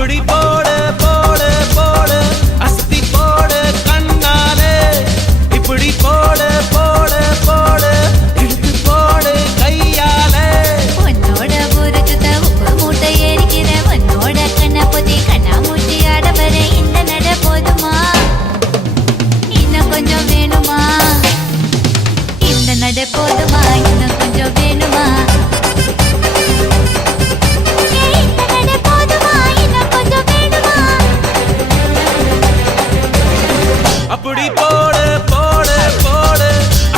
அப்படி போடு போடு போடு அஸ்தி போடு கண்ணாலே இப்படி போடு போடு போடு இழுத்து போடு கையாலே உன்னோட ஊருக்கு உப்பு மூட்டை ஏறிக்கிற உன்னோட கண்ண பொதி கண்ணா மூட்டி ஆட வர இந்த நட போதுமா இன்னும் கொஞ்சம் வேணுமா இந்த நட போதுமா இன்னும் கொஞ்சம் வேணுமா அப்படி போடு போடு போடு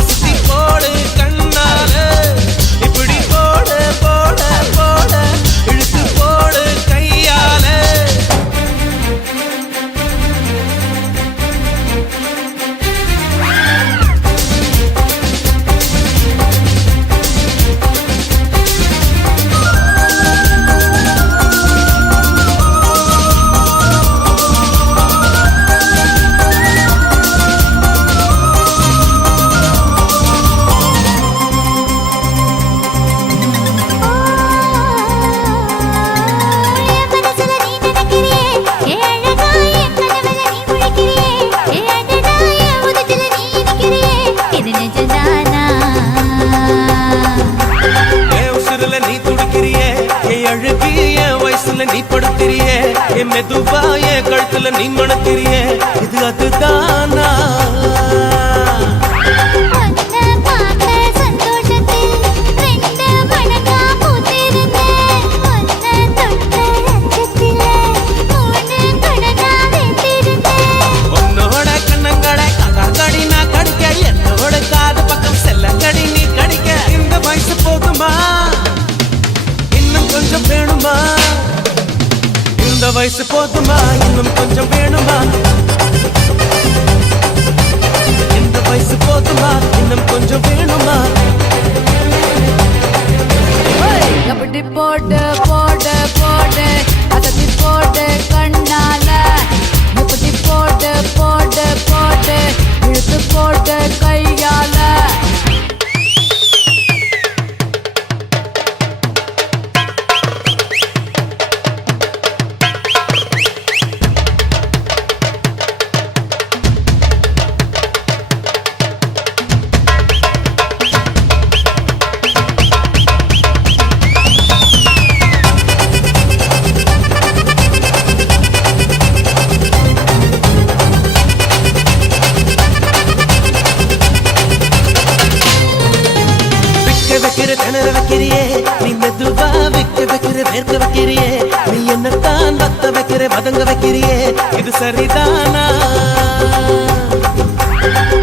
அஸ்தி போடு கண்ணாலே இப்படி போடு போடு போடு இழுத்து போடு கையாலே நீ படுத்திரியே என் மெதுவா என் கழுத்துல நீ மணத்திரியே இது அதுதானா உன்னோட கண்ணங்கடை கதாங்கடி நான் கடிக்க என்னோட காது பக்கம் செல்லங்கடி நீ கடிக்க இந்த வயசு போதுமா இன்னும் கொஞ்சம் வேணுமா இந்த வயசு போதுமா இன்னும் கொஞ்சம் வேணுமா இந்த வயசு போதுமா இன்னும் கொஞ்சம் வேணுமா அப்படி போடு போடு போடு அசத்தி போடு கண்ணால இப்படி போடு போடு போடு இழுத்து போடு கையால திணற வைக்கிறியே நீ மெதுவா வைக்க வைக்கிற வேர்க்க வைக்கிறியே நீ என்னத்தான் வத்த வைக்கிற வதங்க வைக்கிறியே இது சரிதானா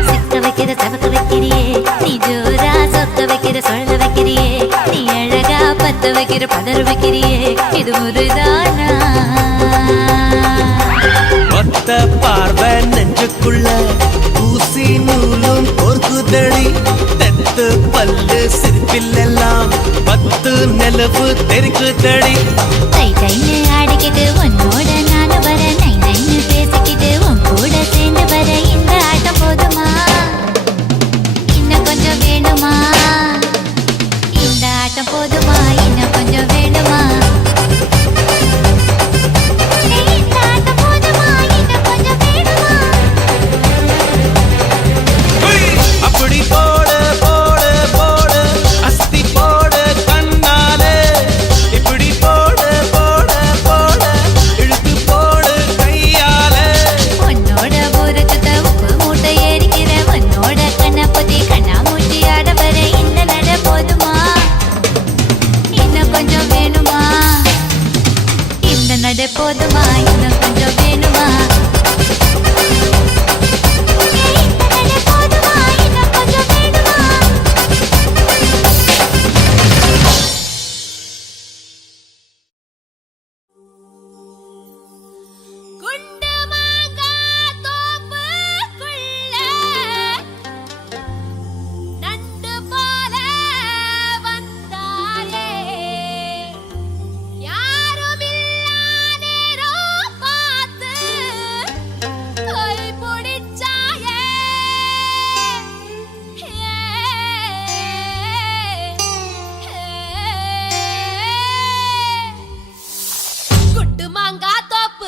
சிக்க வைக்கிற சவக்க வைக்கிறியே நீ ஜோரா சொக்க வைக்கிற சொல்ல வைக்கிறியே நீ அழகா பத்த வைக்கிற பதற வைக்கிறியே இது முருதானா ஒத்த பார்வை நெஞ்சுக்குள்ள ஊசி நூலும் பொறுக்குதடி தெத்து பல்லு சிரிப்பிலெல்லாம் 10 நிலவு தெரிக்குதடி தை தைன்னு ஆடிக்கிட்டு உன்னோட நானும் வர நை நைன்னு பேசிக்கிட்டு உன் கூட சேர்ந்து வர இந்த ஆட்டம் போதுமா இன்னும் கொஞ்சம் வேணுமா இந்த ஆட்டம் போதுமா இன்னும் கொஞ்சம் வேணுமா அப்படி போடு போடு போடு அஸ்தி போடு கண்ணாலே இப்படி போடு போடு போடு இழுத்து போடு கையாலே உன்னோட ஊருக்கு உப்பு மூட்டை ஏறிக்கிற உன்னோட கண்ண பொதி கண்ணா மூட்டி ஆட வர இந்த நட போதுமா இன்னும் கொஞ்சம் வேணுமா இந்த நட போதுமா இன்னும் கொஞ்சம் வேணுமா யாரும் இல்லா நேரம் பார்த்து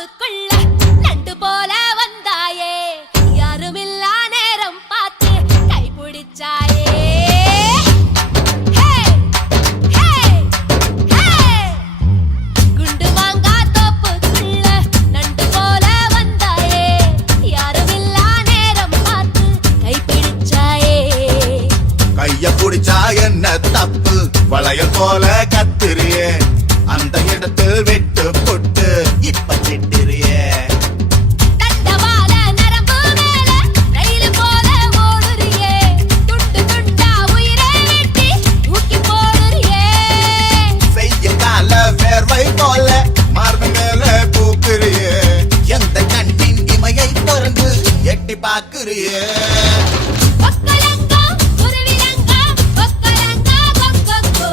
தோப்புக்குள்ள நண்டு போல வந்தாயே யாருமில்லா நேரம் பார்த்து கைப்பிடிச்சாயே குண்டு மாங்கா தோப்புக்குள்ள நண்டு போல வந்தாயே யாருமில்லா நேரம் பார்த்து கைப்பிடிச்சாயே கைய புடிச்சா என்ன தப்பு வளையல் போல கத்திரியே அந்த இடத்தில் விட்டு போட்டு இப்ப திட்டிரியே தண்டவாள நரம்பு மேல ரயில் போல ஓடுறியே துண்டு துண்டா உயிரை வெட்டி தூக்கி போடுறியே செய்ய கால வேர்வை போல மார்பு மேல பூக்குறியே எந்த கண்ணின் இமையை திறந்து எட்டி பாக்குறியே ஒக்கலங்கா குருவிலங்கா ஒக்கலங்கா கொக்கொக்கோ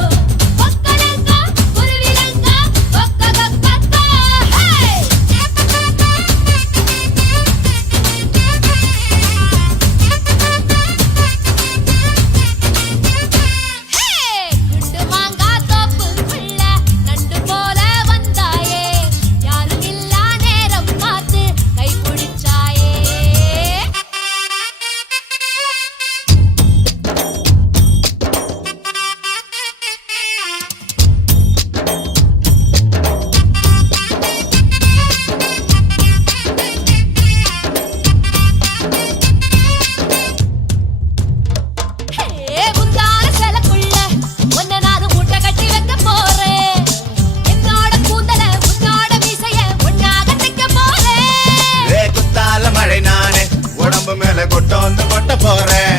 ஒக்கலங்கா குருவிலங்கா கொக்கொக்கொக்கோ குண்டு மாங்கா தோப்புக்குள்ள நண்டு போல வந்தாயே யாருமில்லா நேரம் பார்த்து கைப்பிடிச்சாயே முந்தான சிலக்குள்ள ஒன்ன நானும் மூட்டை கட்டி வைக்க போறேன் என்னோட கூந்தல உன்னோட மீசைய ஒன்னாக தைக்க போறேன் குத்தால மழை நானே உடம்பு மேல கொட்டோந்து கொட்ட போறேன்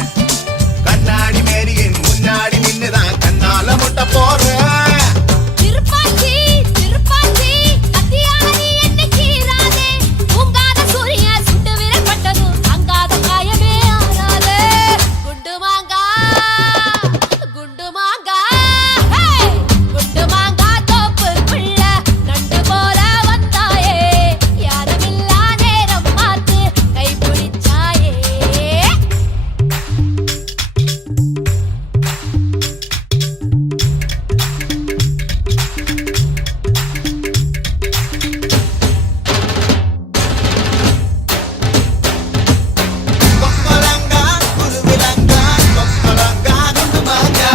கண்ணாடி மேரியின் முன்னாடி நின்னுதான் கண்ணால முட்ட போறேன் திருப்பாச்சி திருப்பாச்சி கத்தியாரி என்ன கீராதே தூங்காத சூரிய சுட்டு விரல் பட்டதும் தங்காத காயமே ஆறாதே குண்டு மாங்கா குண்டு மாங்கா குண்டு மாங்கா தோப்புக்குள்ள நண்டு போல வந்தாயே யாருமில்லா நேரம் பார்த்து கைப்பிடிச்சாயே கொக்கலங்கா குருவிலங்கா கொக்கலங்கா குண்டுமாங்கா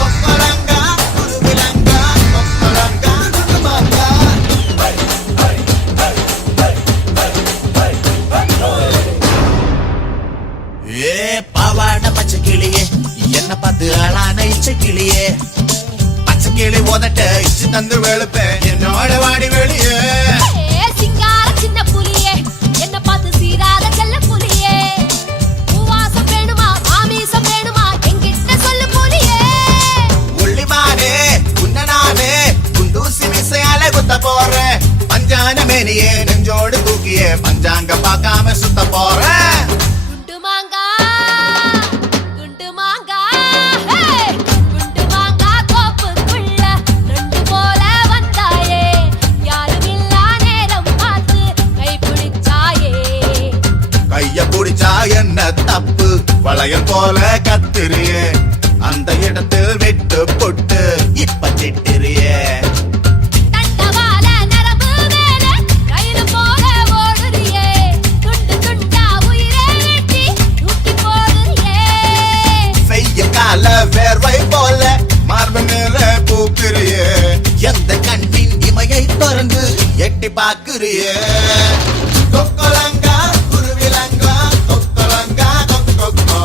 கொக்கலங்கா குருவிலங்கா கொக்கலங்கா குண்டுமாங்கா ஏ பாவாட பச்சை கிளியே என்ன பார்த்து ஆளான இச்சை கிளியே பச்சை கிளி உதட்ட இச்சு தந்து வெளுப்பேன் என்னோட வாடி வெளியே சிங்கார சின்ன புலியே என்ன பார்த்து சீராத செல்ல புலியே பூவாசம் வேணுமா ஆமீசம் வேணுமா என்கிட்ட சொல்லு புலியே உள்ளிமானே உன்னனானே குண்டூசி விசையால குத்த போறேன் பஞ்சான மேனியே நெஞ்சோடு தூக்கியே பஞ்சாங்க பார்க்காம சுத்த போறேன் குண்டு மாங்கா குண்டு மாங்கா குண்டு மாங்கா தோப்புக்குள்ள நண்டு போல வந்தாயே யாருமில்லா நேரம் பார்த்து கைப்பிடிச்சாயே கைய புடிச்சா என்ன தப்பு வளையல் போல கத்திரியே அந்த இடத்தில் விட்டு போட்டு இப்ப திட்டிரியே தண்டவாள நரம்பு மேல ரயில் போல ஓடுறியே துண்டு துண்டா உயிரை வெட்டி தூக்கி போடுறியே செய்ய கால வேர்வை போல மார்பு மேல பூக்குறியே எந்த கண்ணின் இமையை திறந்து எட்டி பாக்குறியே கொக்கலங்கா குருவிலங்கா கொக்கலங்கா கொக்கொக்கோ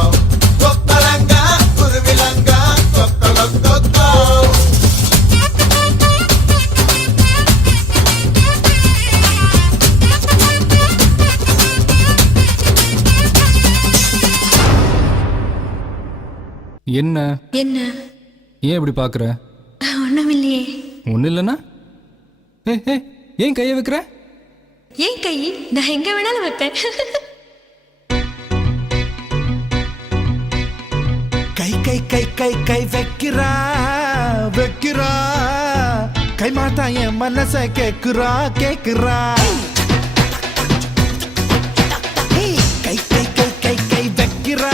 கொக்கலங்கா குருவிலங்கா கொக்கொக்கோ என்ன என்ன ஏன் இப்படி பார்க்குற? ஒண்ணுமில்லையே. ஒன்றும் இல்லைன்னா ஏன் கையை வைக்கிற? ஏன் கை நான் எங்க வேணாலும் வைப்பேன். கை கை கை கை கை வைக்கிறா வைக்கிறா கை மாத்தா என் மனச கேக்குறா கேக்குறா கை கை கை கை கை வைக்கிறா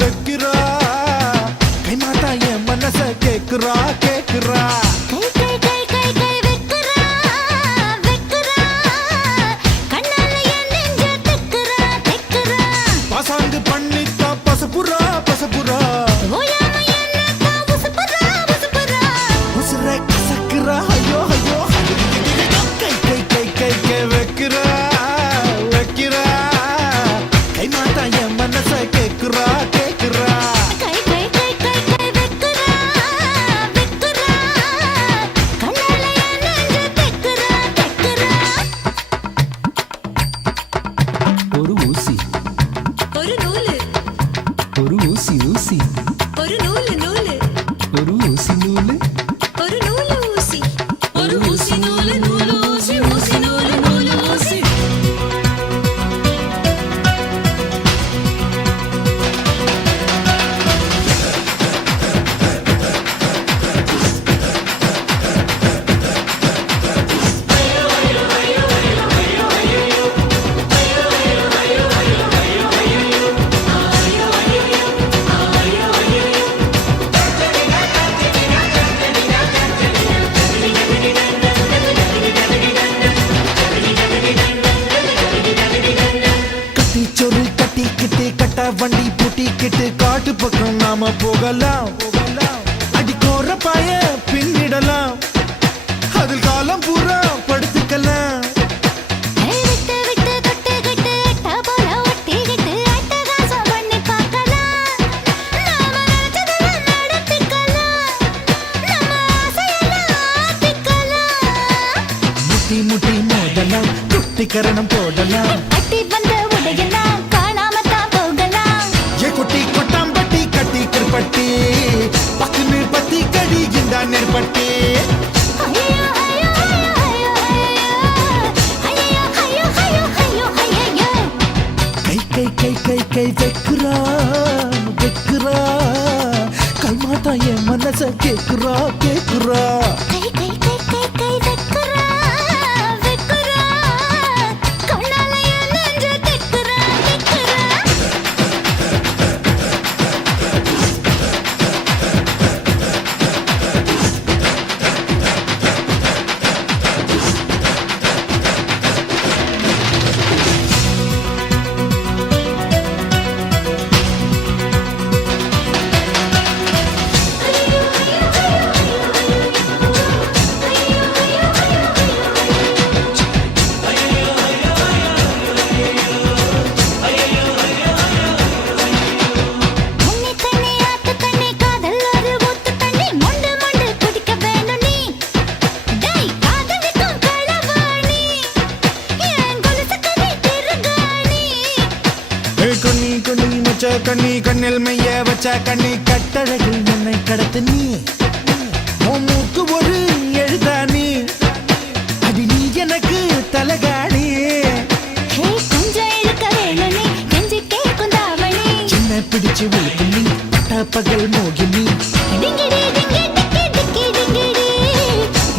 வைக்கிறா கை மாத்தா என் மனச கேக்குறா கேக்குறா கை கை கை கை கை வெக்குறா வெக்குறா மாட்டிக்கிட்டு காட்டு பக்கம் நாம போகலாம். அடிக்கோர பாய பின்னிடலாம், அதில் காலம் பூரா படுத்துக்கலாம். விட்டு விட்டு தொட்டுக்கிட்டு அட்டை போல ஒட்டிக்கிட்டு அட்டகாசம் பண்ணி பார்க்கலாம். நாம நினைச்சதெல்லாம் நடத்திக்கலாம், நம்ம ஆசையெல்லாம் ஆத்திக்கலாம். முட்டி முட்டி மோதலாம், குட்டி கரணம் போடலாம். கட்டி வந்த உடையெல்லாம் காணாம தான் போகலாம். ஏ குட்டி கொட்டாம்பட்டி கட்டி கிருப்பட்டி பக்குன்னு பத்தி கடி இந்த நெற்பட்டி. ஐயோ ஐயோ ஐயோ ஐயோ ஐயோ ஐயோ ஐயோ ஐயோ. கை கை கை கை கை வெக்குறா வெக்குறா, கைமாத்தா என் மனச கேக்குறா கேக்குறா. கை கை கை கை கை வெக்குறா வெக்குறா, கண்ணால என் நெஞ்ச திக்குறா திக்குறா. முன்னி தண்ணி ஆத்து தண்ணி காதல் ஒரு ஊத்து தண்ணி மொண்டு மொண்டு குடிக்க வேணும் நீ. டேய் காதலிக்கும் களவாணி, என் கொலுசுக்கு நீ திருகாணி. கண்ணி கண்ணி மச்ச கண்ணி கண்ணில் மைய வச்ச கண்ணி கட்டழகில் என்னை கடத்து நீ. உன் மூக்கு ஒரு எழுதானி, அடி நீ எனக்கு தலகாணி. ஹே கொஞ்சம் இழுக்க வேணும் நீ, கெஞ்சி கேட்கும் தாவணி. சின்ன பிடிச்சு விழுக்கு நீ, பட்ட பகல் மோகினி. டிங்கிடி டிங்கி டிக்கி டிக்கி டிங்கிடி,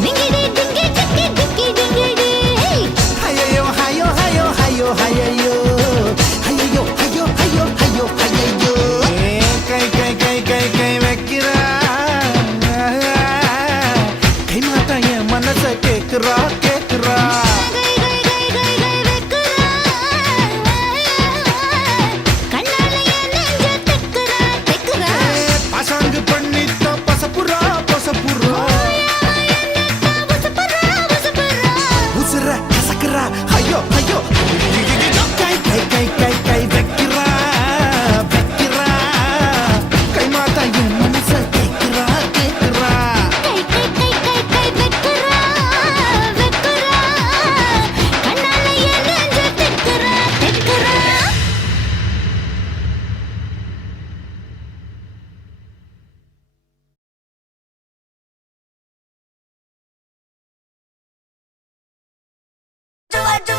டிங்கிடி டிங்கி டிக்கி டிக்கி டிங்கிடி. ஐயோ ஐயோ ஐயோ ஐயோ ஐயோ ஐயோ ஐயோ ஐயோ ஐயோ ஐயோ. கை கை கை கை கை வைக்கிறா, கை மாத்தா என் மனச கேக்குறா கேக்குறா. கை கை கை கை கை வெக்குறா, கண்ணால என் நெஞ்ச திக்குறா திக்குறா. பாசாங்கு பண்ணிட்ட பசப்புறா பசப்புறா, உசுப்புறா உசுப்புறா. உசுர கசக்குறா. ஐயோ ஐயோ கை கை கை கை கை வைக்கிறா வைக்கிறா, கை மாத்தா என் மனச கேக்குறா கேக்குறா. கை கை கை கை கை வெக்குறா வெக்குறா, கண்ணால என் நெஞ்ச திக்குறா திக்குறா. Do I do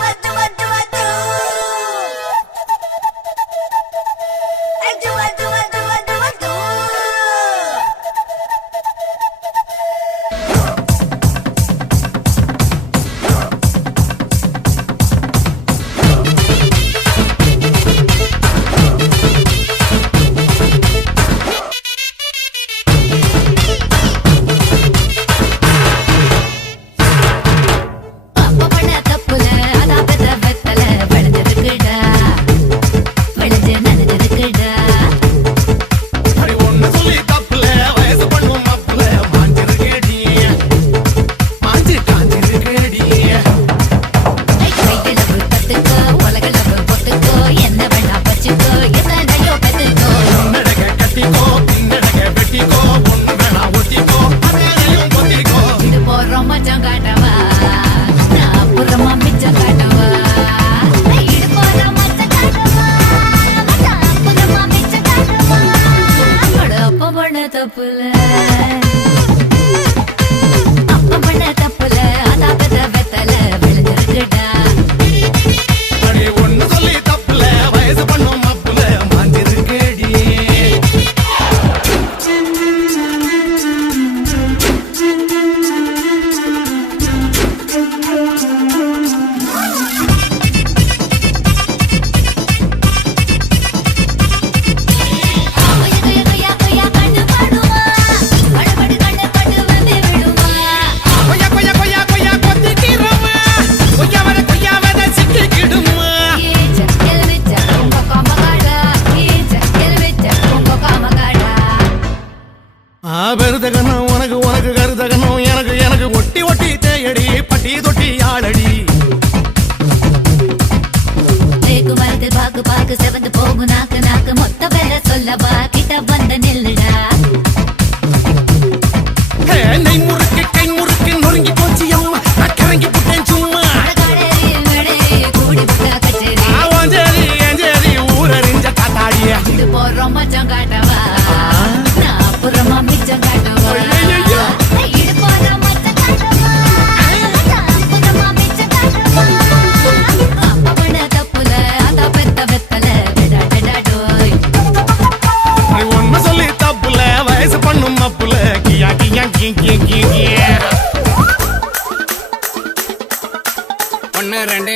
1 2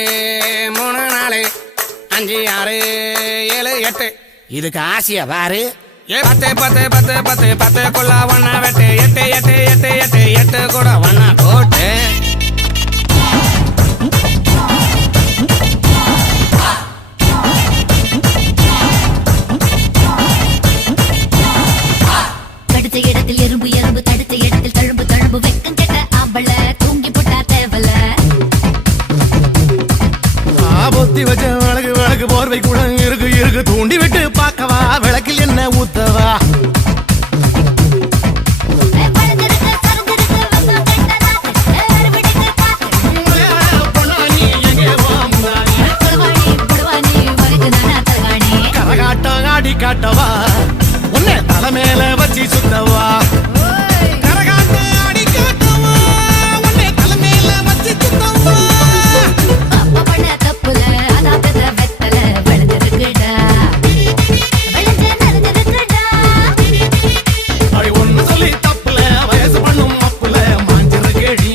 3 4 5 6 7 8 இதுக்கு ஆசையா பாரு 10 10 10 10 10 குள்ள ஒன்னா வெட்டு 8 8 8 8 8 கூட ஒன்னா போட்டு கடுத்த இடத்தில் எறும்பு எறும்பு தடுத்த இடத்தில் தழும்பு தழும்பு வெக்கம் கெட்ட அவள தூங்கி போட்டா தேவல பொத்தி வச்ச விளக்கு விளக்கு போர்வை கூட இருக்கு இருக்கு தூண்டி விட்டு பார்க்கவா விளக்கில் என்ன ஊத்தவா கரகாட்டம் ஆடி காட்டவா உன்னை தலை மேல வச்சு சுத்தவா கரகாட்டம் ஆடி காட்டவா உன்னை தலை மேல வச்சு சுத்தவா அப்ப பண்ண தப்புல அதான் பெத்த வெத்தல விளைஞ்சிருக்குடா விளைஞ்ச நடந்திருக்குடா அடி ஒண்ணு சொல்லி தப்புல வயசு பண்ணும் அப்புல மாஞ்சிருக்கேடி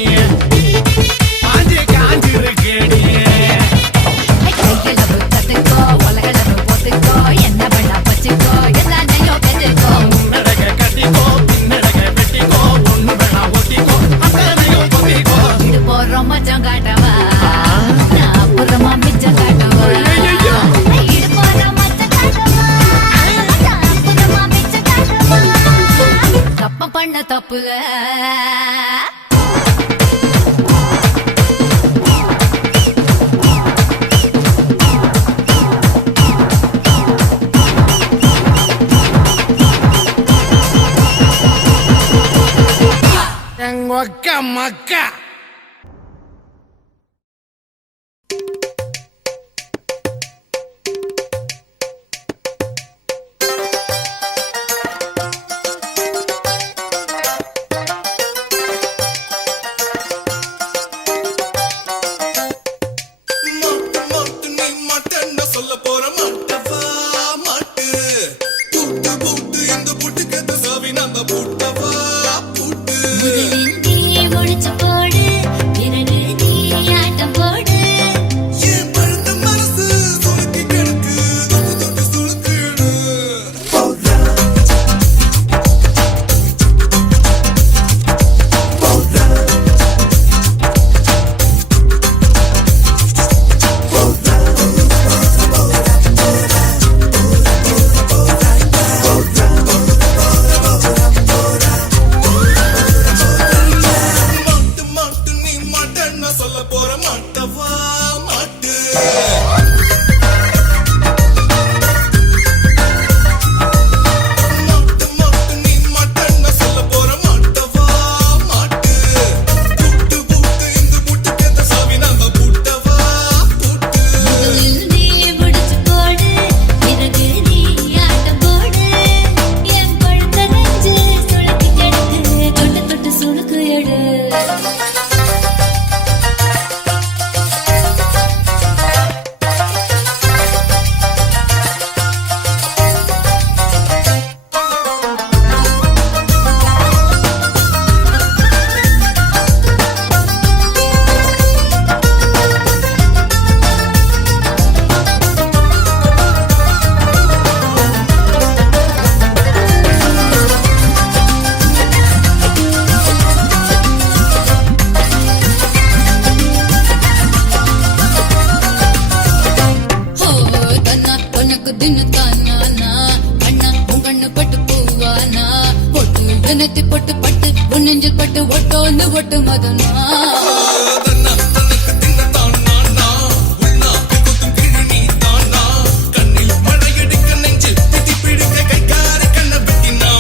மாஞ்சி காஞ்சிருக்கேடி கைகளவு கத்துக்கோ உலகளவு பொத்துக்கோ என்ன பண்ணா பச்சுக்கோ எல்லாத்தையும் பெற்றுக்கோ முன்னடக கட்டிக்கோ பின்னடக வெட்டிக்கோ ஒண்ணு வேணா ஒட்டிக்கோ அத்தனையும் பொத்திக்கோ இது போறோம் மச்சம் காட்டவா நான் அப்புறமா மிச்சம் காட்டவா இது போறோம் மச்சம் காட்டவா நான் அப்புறமா மிச்சம் காட்டவா தப்பு பண்ண தப்புல எங்கொக்க மக்கா சொல்ல போற மாட்டவா மாட்டு பூட்டு பூட்டு இந்த புட்டுக்கு சாவி நம்ம பூட்டவா பூட்டு நீ முடிச்சு போடு பிறகு நீ ஆட்டம் போடு ஏன் பழுத்த மனசு சுளுக்கி கிடக்கு தொட்டு தொட்டு சுளுக்கிடு மாட்டு மாட்டு நீ மாட்டேன்னா சொல்ல போற மாட்டவா மாட்டு மாட்டு மாட்டு நீ மாட்டேன்னா சொல்ல போற மாட்டவா மாட்டு பூட்டு பூட்டு இந்த புட்டுக்கு அந்த சாவி நம்ம பூட்டவா பூட்டு நீ முடிச்சு போடு பிறகு நீ ஆட்டம் போடு என் குழந்தை நெஞ்சு சுளுக்கி கிடக்கு தொட்டு தொட்டு சுளுக்கு எடு தன்னா உனக்கு தின்னு தானா அண்ணா உன் கண்ணு பட்டு பூவானா பொட்டு தினத்தி பொட்டு பட்டு உன் நெஞ்சில் பட்டு ஒட்டோன்னு ஒட்டு மதனா தன்னா தனக்கு தின்ன தானா உள்னா குத்தும் கிழி நீ தானா கண்ணில் மழையடிக்க நெஞ்சில் பிடி பிடிக்க கைக்கார கண்ண வெட்டினா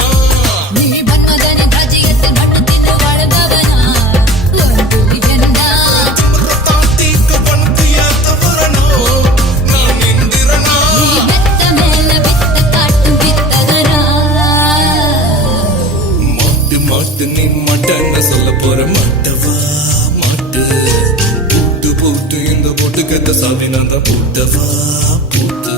நீ பன்மதனின் ராஜ்யத்தில் மட்டும் தின்னு வாழ்ந்தவனா ஒரு புலி வெண்ணா தாட்டிக்கு உனக்கு ஏத்த வரனோ நான் இந்திரனா நீ மெத்த மேல வித்த காட்டும் வித்தகனா மாட்டு மாட்டு நீ மாட்டேன்னு சொல்ல போற மாட்டவா மாட்டு பூட்டு பூட்டு இந்த போட்டுக்கத்த சாவி நான் தான் பூட்டவா பூட்டு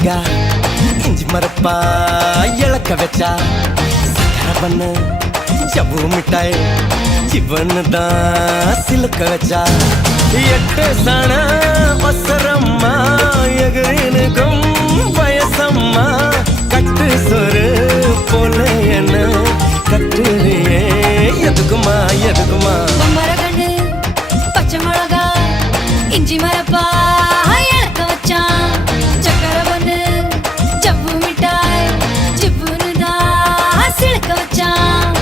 மிளகா இஞ்சி மரப்பா இழக்க வச்சா சக்கரை பண்ணு ஜவ்வு மிட்டாய் ஜிவனு தான் சிலுக்க வச்சா 8 சன ஒசரம்மா எகிரினுக்கும் வயசம்மா கட்டு சொரு போல என்ன கட்டுறியே எதுக்குமா எதுக்குமா மரகண்டு பச்சை மிளகா இஞ்சி மரப்பா இழக்க வச்சான் சக்கரை பண்ணு ஜவ்வு மிட்டாய் ஜிவ்வுன்னு தான் சிலுக்க வச்சான்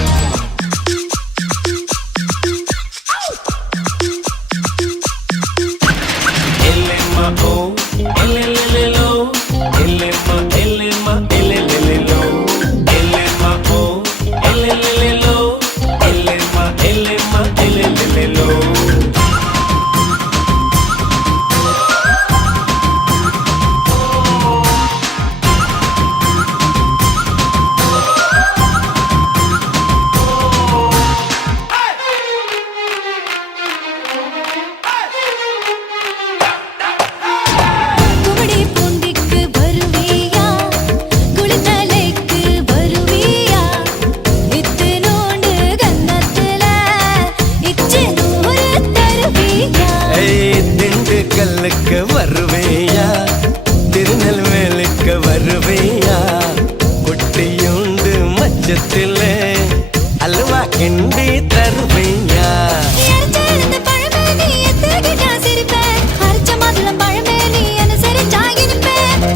வருவேயா திருநெல்வேலிக்கு வருவேயா குட்டியுண்டு மச்சத்தில் அல்வா கிண்டி தருவேயா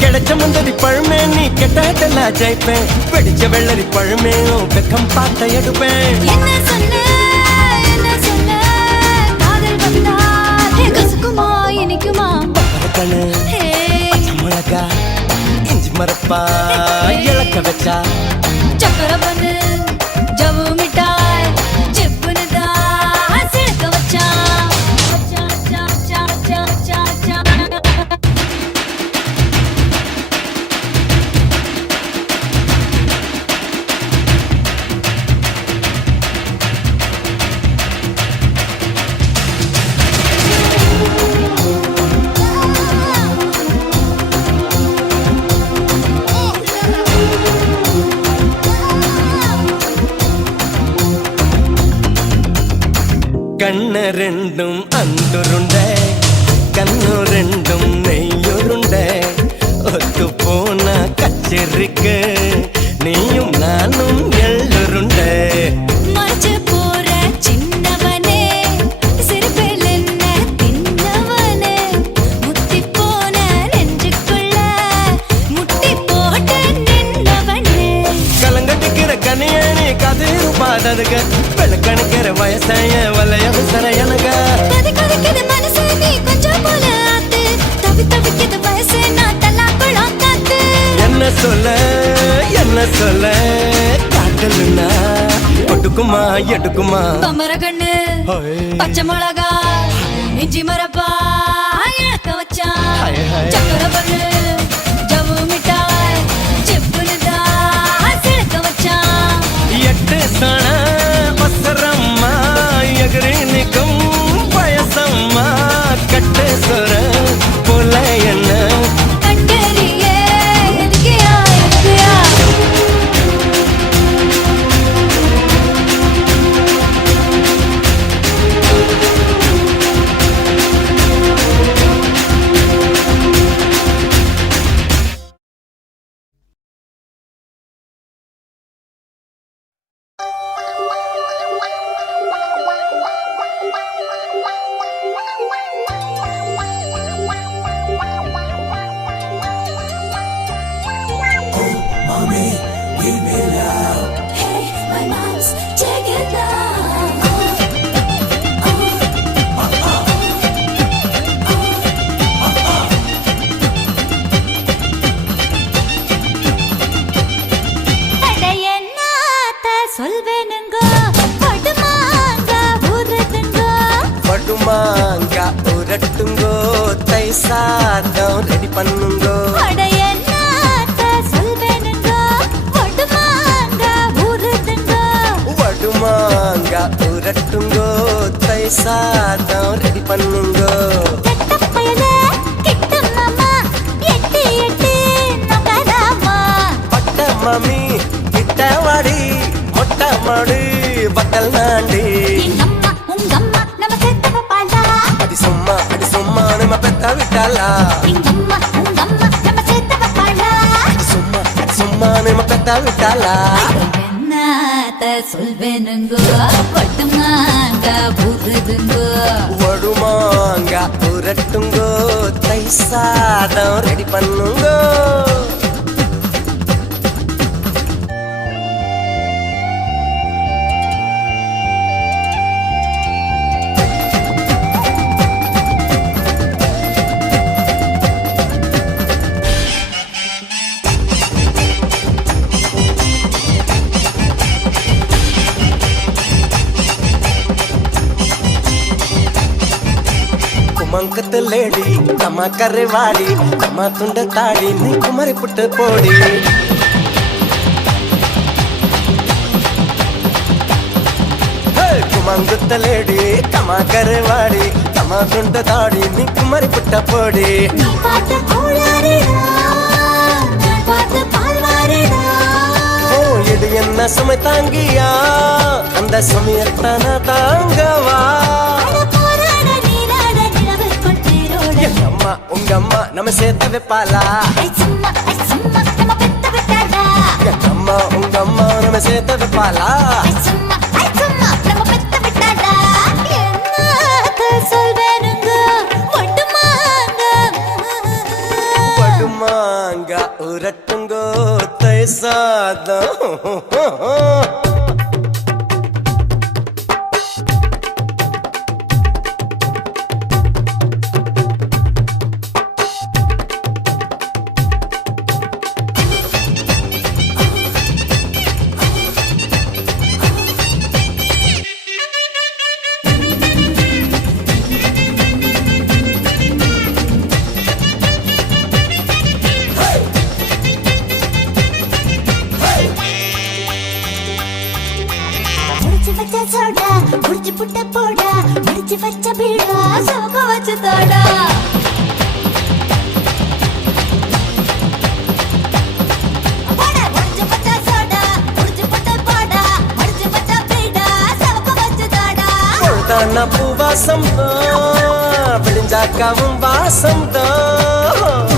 கிடைச்ச முந்தரி பழமே நீ கெட்டாட்டெல்லாம் ஜெயிப்பேன் வெடிச்ச வெள்ளரி பழமே வெக்கம் பார்த்த எடுப்பேன் என்ன சொல்ல காதல் வந்தா கசுக்குமா இனிக்குமா கண்ணு பச்சை மிளகா இஞ்சி மரப்பா இழக்க வச்சா சக்கரை பண்ணு ஜவ்வு மிட்டாய் ஜிவ்வுன்னு தான் சிலுக்க வச்சான் கண்ணு ரெண்டும் அந்துருண்ட கண்ணு ரெண்டும் நெய்யுருண்ட ஒத்து போன கச்சேரிக்கு நீயும் நானும் எள்ளுருண்ட மறைச்சு போற சின்னவனே சிறுபில் என்ன தின்னவனே முத்தி போன நெஞ்சுக்குள்ள முட்டி போட்டு நின்னவனே கலங்கட்டிக்கிற கனியணி கதிரு பாததுக வெளுக்கணிக்கிற வயசைய வலைய விசர எனக கதிக்குது மனசு நீ கொஞ்சம் போல ஆத்து தவிக்குது வயசு நான் தல்லா பழம் காத்து என்ன சொல்ல காட்டலுன்னா ஒட்டுக்குமா எடுக்குமா பம்பர கண்ணு பச்சை மிளகா இஞ்சி மரப்பா இழக்க வச்சான் சக்கரை பண்ணு ஜவ்வு மிட்டாய் ஜிவ்வுன்னு தான் சிலுக்க வச்சான் 8 சன ஒசரம்மா எகிரினுக்கும் வயசம்மா கட்டு சொர போல என்ன கண்டறியே எதுக்கியா எதுக்கியா சொல்வேனுங்கோ படுமாங்க ஊருதுங்கோ படுமாங்க உரட்டுங்கோ தை சாதம் ரெடி பண்ணுங்கோ அடையன்னாத்த சொல்வேனுங்கோ படுமாங்க ஊருதுங்கோ படுமாங்க உரட்டுங்கோ தை சாதம் ரெடி பண்ணுங்கோ கெட்ட பயலே கிட்ட மாமா எட்டு எட்டு மாமி கிட்ட வாடி மொட்டை மாடு பக்கல் நாண்டி எங்கம்மா உங்கம்மா நம்ம சேர்த்து வைப்பாளா அடி சும்மா நம்ம பெத்த விட்டாளா எங்கம்மா உங்கம்மா நம்ம சேர்த்து வைப்பாளா அடி சும்மா நம்ம பெத்த விட்டாளா என்னத்த சொல்வேனுங்கோ பட்டுமாங்க புதுதுங்கோ ஒடுமாங்க புரட்டுங்கோ தை சாதம் ரெடி பண்ணுங்கோ குமங்கத்து லேடி கம்மா கரைவாடி கம்மா துண்ட தாடி நீ குமரி புட்டு போடி குமங்குத்த லேடி கம்மா கரைவாடி கம்மா துண்ட தாடி நீ குமரி புட்ட போடி நீ பார்த்த கோளாறுடா நான் பார்த்த பால்வாறுடா ஓ இது என்ன சுமை தாங்கியா அந்த சுமையத்தான தாங்கவா எங்க அம்மா உங்க அம்மா நம்ம சேர்த்து வைப்பாளா எங்க அம்மா உங்க அம்மா நம்ம சேர்த்து வைப்பாளா படுமாங்க உரட்டுங்கோ தை சாதம் முடிச்சு புட்ட போடா முடிச்சு வச்ச பீடா சோக வச்சு தாடா முடிச்சு பட்ட சோடா முடிச்சு புட்ட போடா முடிச்சு வச்ச பீடா சோக வச்சு தாடா பொழுதான பூவாசம் தான் விடிஞ்சாக்காவும் வாசம் தான்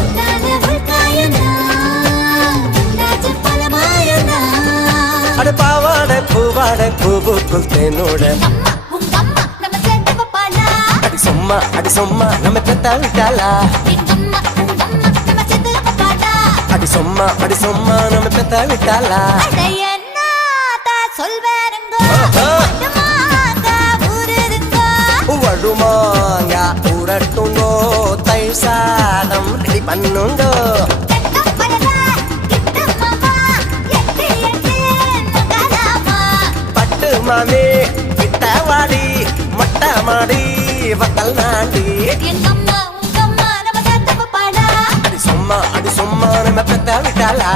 அட பாவாடை பூவாடை பூவுக்குள் தேனோட அடி சும்மா நம்ம பெத்த விட்டாளா அடி சும்மா நம்ம பெத்த விட்டாளா வடுமாங்க உரட்டுங்கோ தை சாதம் ரெடி பண்ணுங்கோ பட்டு மாமி கிட்ட வாடி மொட்டை மாடி வக்கல் நாண்டி அடி சும்மா நம்ம பெத்த விட்டாளா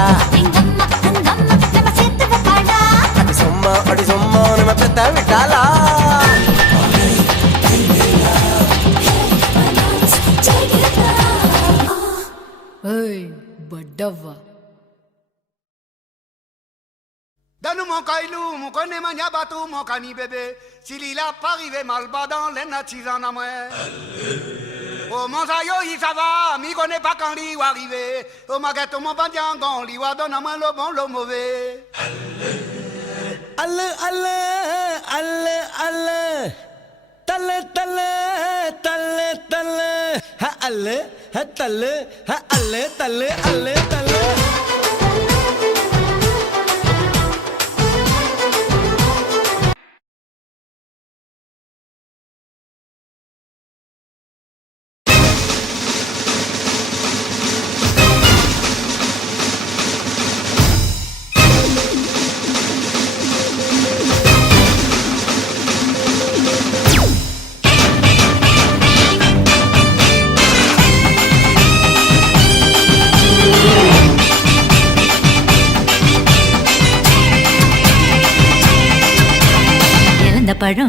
அடி சும்மா நம்ம பெத்த விட்டாளா பட்டவா Dans mon caillou, mon connaît ma bateau, mon cani bébé. S'il il a pas arrivé mal bas dans les natis en amoué. Oh mon sayo, il ça va, mi connaît pas quand il va arriver. Oh ma gâteau, mon bandiangon, il va donner à moi le bon, le mauvais. அல்ல அல்ல அல்ல அல்ல தல்ல தல்ல தல்ல தல்ல ஹ அல்ல ஹ தல்ல ஹ அல்ல தல்ல அல்ல தல்ல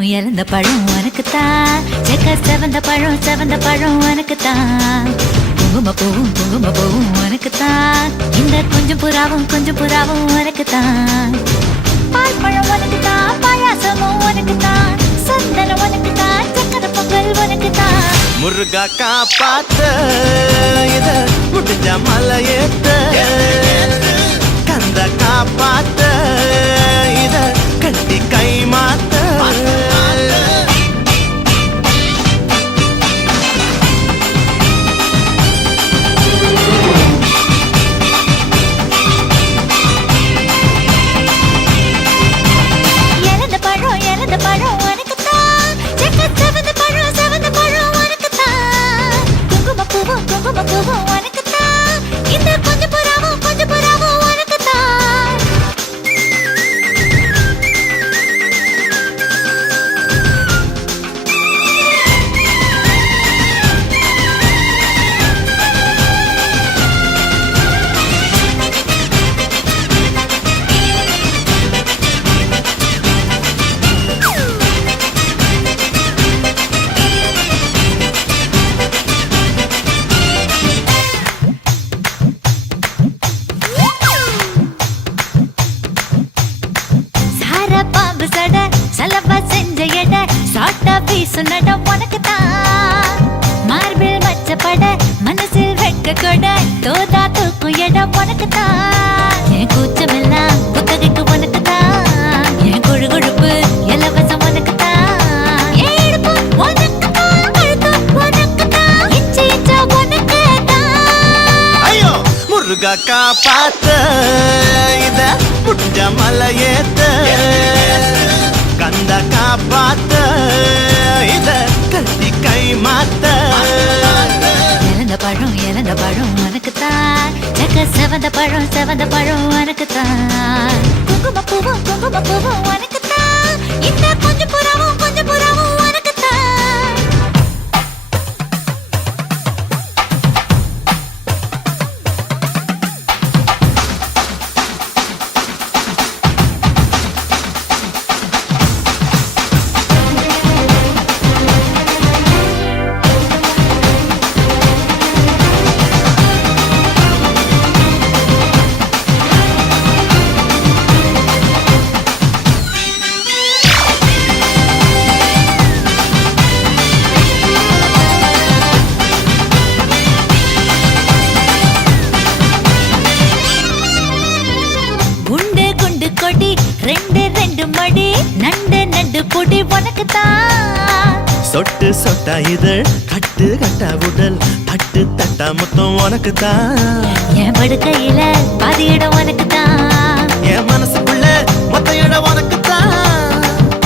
இழந்த பழம் உனக்குத்தான் செவந்த பழம் உனக்குத்தான் குங்கும பூவும் உனக்குத்தான் இந்த கொஞ்சம் புறாவும் உனக்கு தான். பால் பழம் உனக்கு தான், பாயாசமும் உனக்கு தான், சந்தனம் உனக்கு தான், சக்கரை பொங்கல் உனக்கு தான். முருகா காப்பாத்த இத முடிஞ்ச மலையேத்த கந்த காப்பாத்த இத கட்டி கை மாத்த இறந்த பழம் உனக்கு தான், செவந்த பழம் உனக்கு தான், குங்குமப்பூவும் உனக்கு தான், இந்த கொஞ்சம் புறாவும் உனக்கு தான். சொன்னட உனக்கு தான், மார்பிள் மச்சப்பட மனசில் வெட்க கொட தோதா தூக்கும் இடம் உனக்கு தான். என் கூச்சமெல்லாம் புத்தகைக்கு உனக்கு தான், என் கொழுகொழுப்பு இலவசம் உனக்கு தான், என் இடுப்பு உனக்கு தான், கழுத்து உனக்கு தான், இச்சா உனக்கு தான். ஐயோ முருகா காப்பாத்த இத முடிஞ்ச மலையேத்த கந்த காப்பாத்த இத கட்டி கை மாத்த. இறந்த பழம் உனக்கு தான், செவந்த பழம் உனக்கு தான், குங்குமப்பூவும் உனக்கு தான், இந்த கொஞ்சம் புறாவும் உனக்கு தான். ரெண்டு மடி நண்டு பொடி உனக்கு தான், சொட்டு சொட்டா இதழ் கட்டு கட்டா உடல் தட்டு தட்டா மொத்தம் உனக்கு தான், என் படுக்கையில பாதி இடம் உனக்கு தான், என் மனசுக்குள்ள மொத்த இடம் உனக்கு தான்,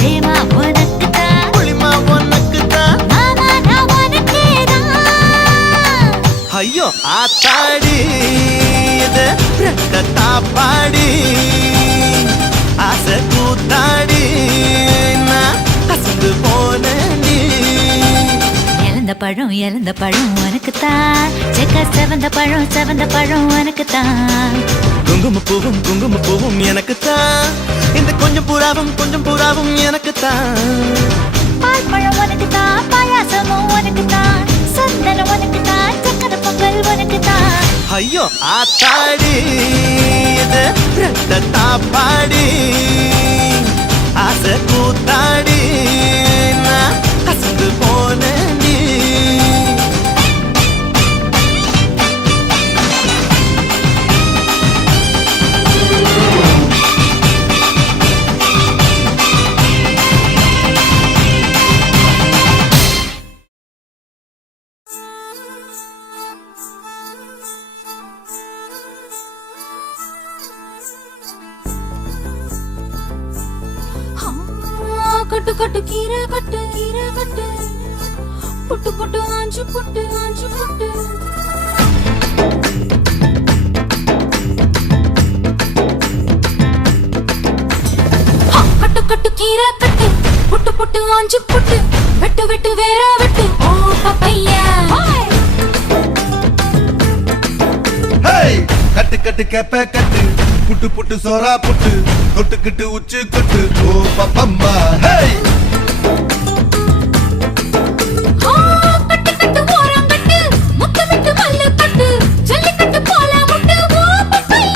தேமா உனக்கு தான், புளிமா உனக்கு தான், மாமா நான் உனக்கே தான். ஐயோ ஆத்தாடி இது ரெட்ட தாப்பாடி ஆசை கூத்தாடி நான் கசந்து போன நீ. இறந்த பழம் உனக்கு தான், செவந்த பழம் உனக்கு தான், குங்குமப்பூவும் எனக்கு தான், இந்த கொஞ்சம் புறாவும் எனக்கு தான், பால் பழம் உனக்கு தான், பாயாசமும் உனக்கு தான், சந்தனம் உனக்கு தான், சக்கரை பொங்கல் உனக்கு தான். ஐயோ ஆத்தாடி இது ரெட்ட தாப்பாடி ஆசை கூத்தாடி நான் கசந்து போன நீ. கட்டு கட்டு கீரை கட்டு புட்டு புட்டு ஆஞ்சு புட்டு கட்டு கட்டு கீரை கட்டு புட்டு புட்டு ஆஞ்சு புட்டு வெட்டு வெட்டு வேற வெட்டு ஓ பப்பையா. கட்டு கட்டு கேப்ப கட்டு புட்டு புட்டு சோரா புட்டு தொட்டுக்கிட்டு உச்சு கொட்டு ஓ பப்பம்மா. கட்டு கட்டு ஓரம் கட்டு முத்து விட்டு மல்லு கட்டு ஜல்லிக்கட்டு போல முட்டு ஓ பப்பையா.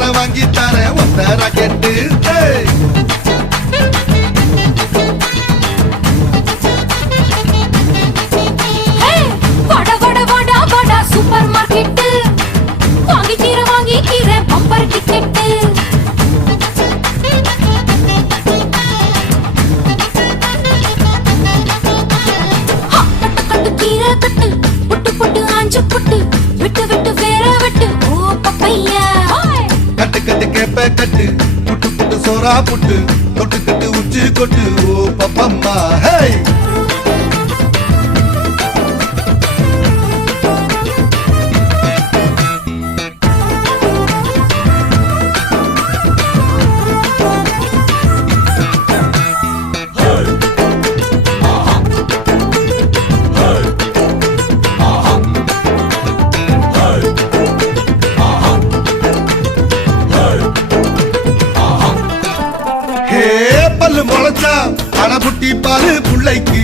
தர வாங்கி தர ஒத்த ராக்கெட்டு வட வட வட வட சூப்பர் மார்க்கெட் வாங்கி கீரை பம்பர் டிக்கெட் கட்டு கீரை கட்டு புட்டு புட்டு ஆஞ்சு புட்டு விட்டு விட்டு வேற விட்டு ஓ பப்பையா கட்டு கட்டு கேப்ப கட்டு புட்டு புட்டு சோறா புட்டு தொட்டு கட்டு உச்சி கொட்டு ஓ பப்பம்மா ஹே முளைச்சா அடபுட்டி பாரு புள்ளைக்கு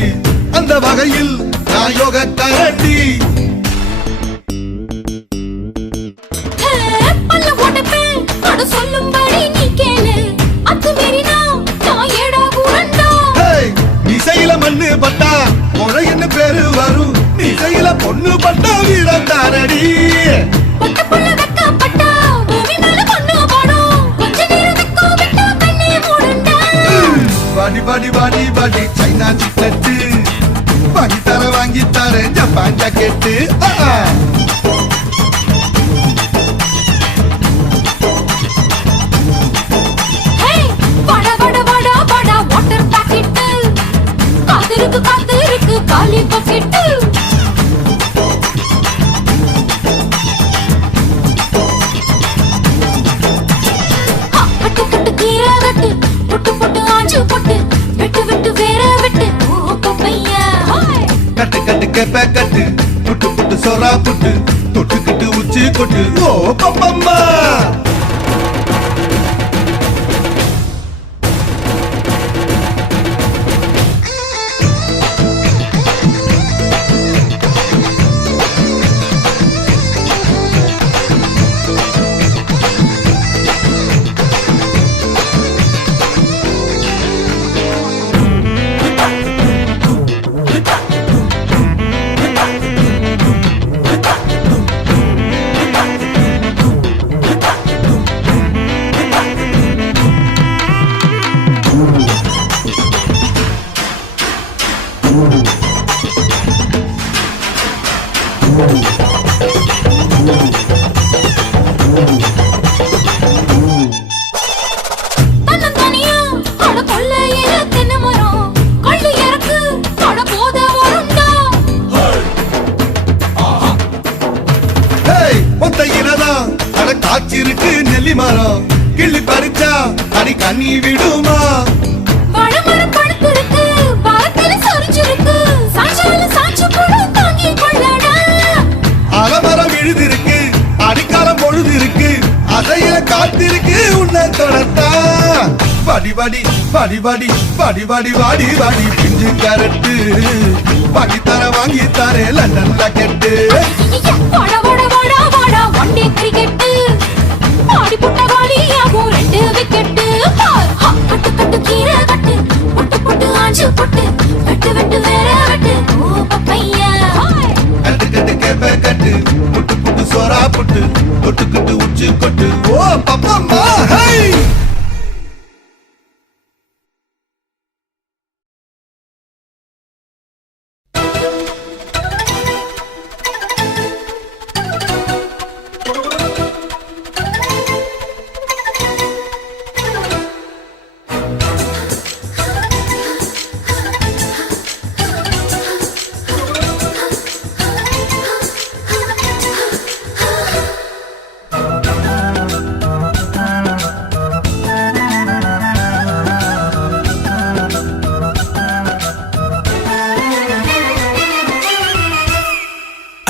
அந்த வகையில் நான் யோக கரண்டி பல்ல உடைப்பே அட சொல்லும்படி நீ கேளு அத்து மீறினா நான் ஏடா கூடண்டா மிசையில மண்ணு பட்டா முறைன்னு பேரு வரும் மிசையில பொண்ணு பட்டா வீரம் தாரடி பட்ட புள்ள வெக்கப்பட்டா பூமி மேல பொண்ணு பாடும் கொஞ்ச நேரம் வெக்கோ விட்டா கண்ணே மூடுண்டா பாடி பாடி பாடி பாடி சைனா சிக்கட்டு வாங்கி தர ஜப்பான் ஜாக்கெட்டு வட வட வட வட வாட்டர் பாக்கெட் காத்திருக்கு காலி பக்கெட் கட்டு கட்டு கீரை கட்டு புட்டு புட்டு ஆஞ்சு புட்டு விட்டு விட்டு வேற விட்டு ஓ பப்பையா கட்டு கட்டு கேப்ப கட்டு புட்டு புட்டு சோறா புட்டு தொட்டுக்கிட்டு உச்சி கொட்டு ஓ பப்பம்மா தன்னந்தனியா அட கொள்ளையில தென்னை மரம் கள்ளு இறக்கு அட போத வருண்டா ஒத்தையிலதான் அட காய்ச்சிருக்கு நெல்லி மரம் கிள்ளி பறிச்சா அடி கண்ணி விடுமா வாழைமரம் படுத்திருக்கு பாரத்தில சரிஞ்சிருக்கு சாஞ்சால சாஞ்சு கூட தாங்கி கொள்ளடா அலமரம் விழுதிருக்கு அடிக்காலம் பொழுது இருக்கு அதையில காத்திருக்கு உன்னை தொடத்தா படி படி படி படி படி படி வாடி வாடி பிஞ்சு கரட்டு வாங்கி தர லண்டன்ல கெட்டு வட வட வட வட ஒன் டே கிரிக்கெட் ஆடி புட்ட வாலியாகும் 2 விக்கெட் கட்டு கட்டு கீரை கட்டு புட்டு புட்டு ஆஞ்சு புட்டு விட்டு விட்டு வேற விட்டு ஓ பப்பையா கட்டு கட்டு கேப்ப கட்டு புட்டு புட்டு சோறா புட்டு தொட்டுக்கிட்டு உச்சி கொட்டு ஓ பப்பம்மா ஹை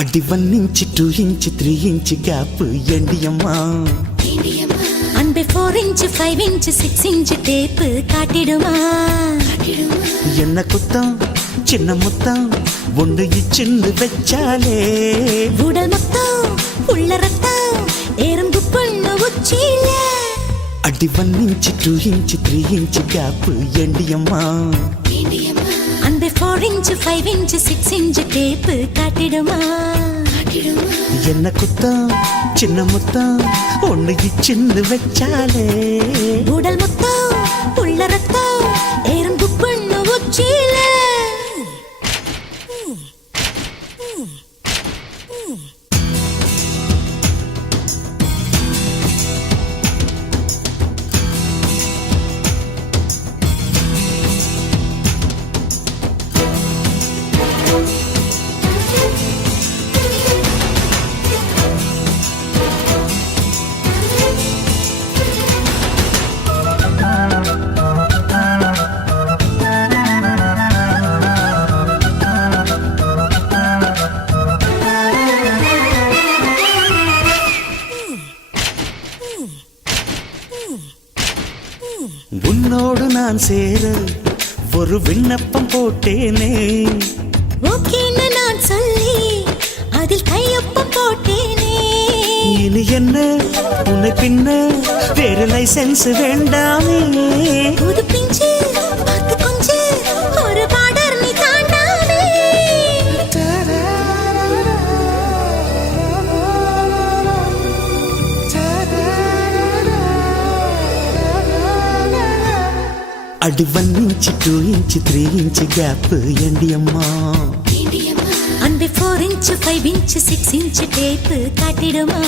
అడి 1 ఇంచ్ 2 ఇంచ్ 3 ఇంచ్ గ్యాప్ ఎండియమ్మా அன்பே 4 இன்ச் 5 இன்ச் 6 இன்ச் டேப் காட்டிடுமா என்ன குத்தம் சின்ன முத்தம் ஒன்று இச்சின்னு வச்சாலே உடல் மொத்தம் உள்ள ரத்தம் ஏறும் குப்புன்னு உச்ச உச்சியில அடி 1 இன்ச் 2 இன்ச் 3 இன்ச் கேப் ஏண்டியம்மா அந்த 4 இன்ச் 5 இன்ச் 6 இன்ச் டேப் காட்டிடுமா என்ன குத்தம் சின்ன முத்தம் ஒண்ணு சின்ன வச்சாலே உடல் மொத்தம் உள்ள ரத்தம் எறும்பு பண்ணு உச்சியில உன்னோடு நான் சேர ஒரு விண்ணப்பம் போட்டேனே ஓகேன்னு நான் சொல்லி அதில் கையொப்பம் போட்டேனே இனி என்ன உன்னை பின்ன வேறு லைசென்ஸ் வேண்டாமே புது பிஞ்சு பார்த்து கொஞ்சு ஒரு பார்டர் நீ தாண்டாமே அடி 1 இன்ச் 2 இன்ச் 3 இன்ச் கேப் ஏண்டியம்மா அந்த 4 இன்ச் 5 இன்ச் 6 இன்ச் டேப் காட்டிடுமா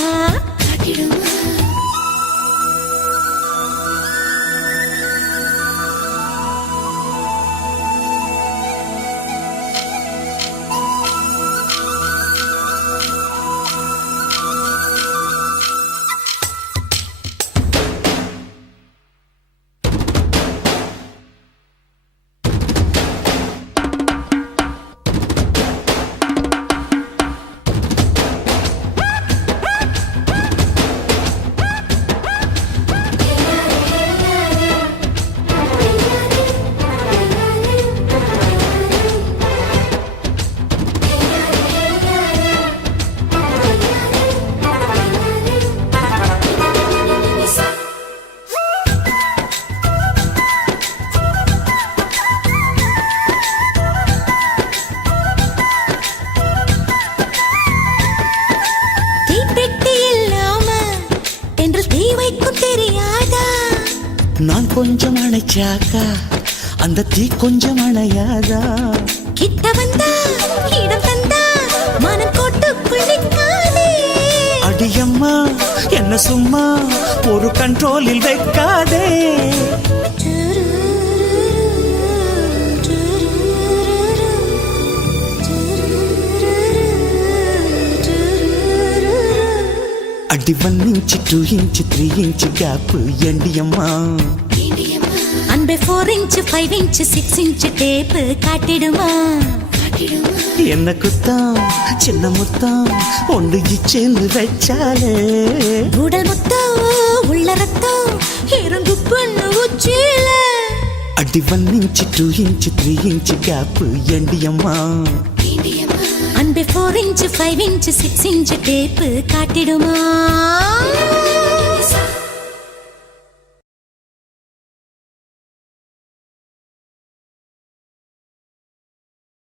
நான் கொஞ்சம் அணைச்சாக்கா அந்த தீ கொஞ்சம் அணையாதா கிட்ட வந்தா இடம் தந்தா மனம் கோட்டுக்குள் நிற்காதே அடியம்மா என்ன சும்மா ஒரு கண்ட்ரோலில் வைக்காதே அடி 1 இன்ச் 2 இன்ச் 3 இன்ச் கேப் ஏண்டியம்மா அன்பே 4 இன்ச் 5 இன்ச் 6 இன்ச் டேப் காட்டிடுமா என்ன குத்தம் சின்ன முத்தம் ஒன்று சேர்ந்து வச்சாலே உடல் மொத்தம் உள்ள ரத்தம் இறங்கு பண்ணு உச்சியில அடி 1 இன்ச் 2 இன்ச் 3 இன்ச் கேப் ஏண்டியம்மா அன்பே 4 இன்ச் 5 இன்ச் 6 இன்ச் டேப் காட்டிடுமா